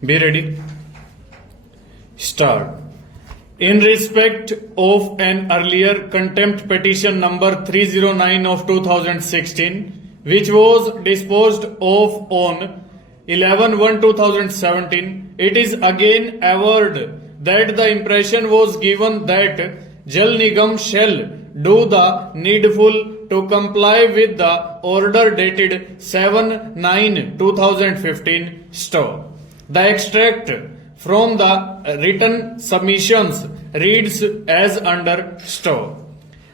Be ready. Start. In respect of an earlier contempt petition number 309 of 2016, which was disposed of on 11/1/2017, it is again averred that the impression was given that Jal Nigam shall do the needful to comply with the order dated 7/9/2015 st. The extract from the written submissions reads as under st.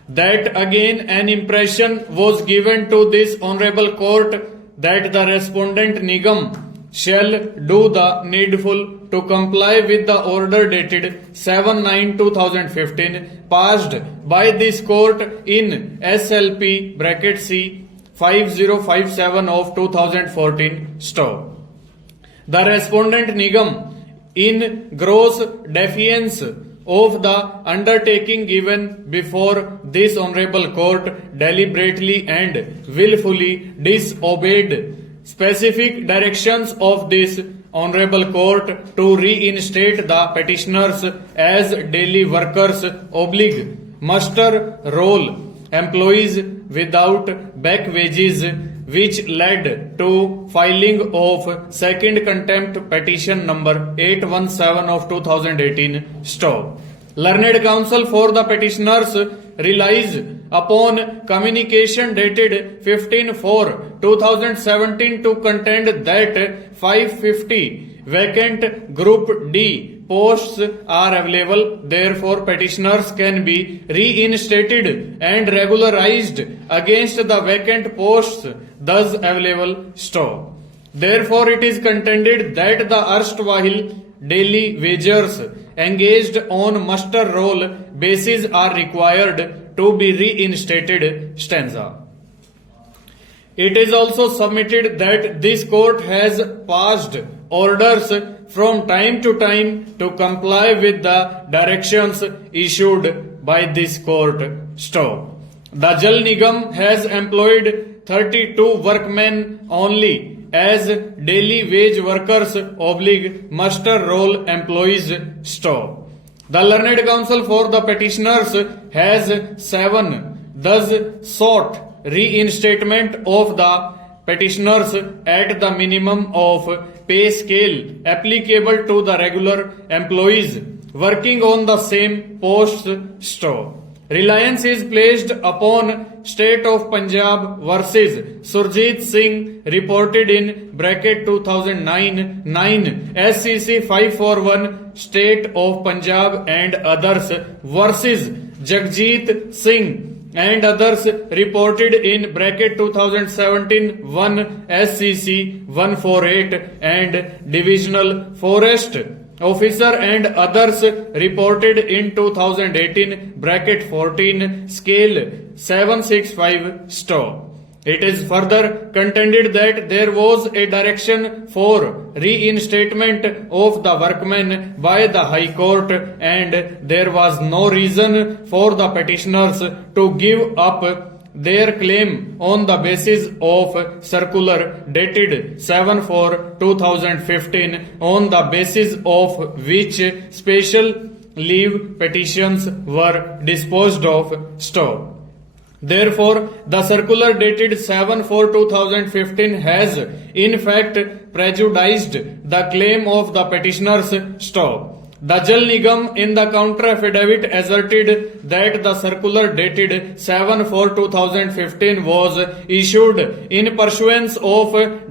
That again an impression was given to this honorable court that the respondent Nigam shall do the needful to comply with the order dated 7/9/2015 passed by this court in SLP C 5057 of 2014 st. The respondent Nigam, in gross defiance of the undertaking given before this honorable court, deliberately and willfully disobeyed specific directions of this honorable court to reinstate the petitioners as daily workers oblige muster roll employees without back wages, which led to filing of second contempt petition number 817 of 2018 st. Learned counsel for the petitioners relies upon communication dated 15/4/2017 to contend that 550 vacant Group D posts are available. Therefore, petitioners can be reinstated and regularized against the vacant posts thus available st. Therefore, it is contended that the erstwhile daily wagers engaged on muster roll basis are required to be reinstated stanza. It is also submitted that this court has passed orders from time to time to comply with the directions issued by this court st. The Jal Nigam has employed 32 workmen only as daily wage workers oblige muster roll employees st. The learned counsel for the petitioners has 7 thus sought reinstatement of the petitioners at the minimum of pay scale applicable to the regular employees working on the same posts st. Reliance is placed upon State of Punjab versus Surjit Singh reported in bracket 2009 SCC 541 State of Punjab and others versus Jagjit Singh and others reported in bracket 2017 1 SCC 148 and Divisional Forest Officer and others reported in 2018 bracket 14 scale 765 st. It is further contended that there was a direction for reinstatement of the workmen by the High Court and there was no reason for the petitioners to give up their claim on the basis of circular dated 7/4/2015 on the basis of which special leave petitions were disposed of st. Therefore, the circular dated 7/4/2015 has in fact prejudiced the claim of the petitioners st. The Jal Nigam in the counter affidavit asserted that the circular dated 7/4/2015 was issued in pursuance of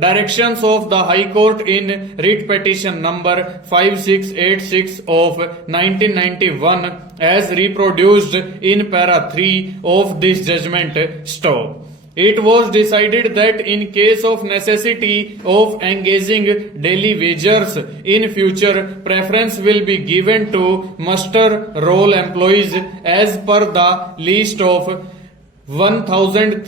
directions of the High Court in writ petition number 5686 of 1991 as reproduced in para 3 of this judgment st. It was decided that in case of necessity of engaging daily wagers in future, preference will be given to muster roll employees as per the list of 1,300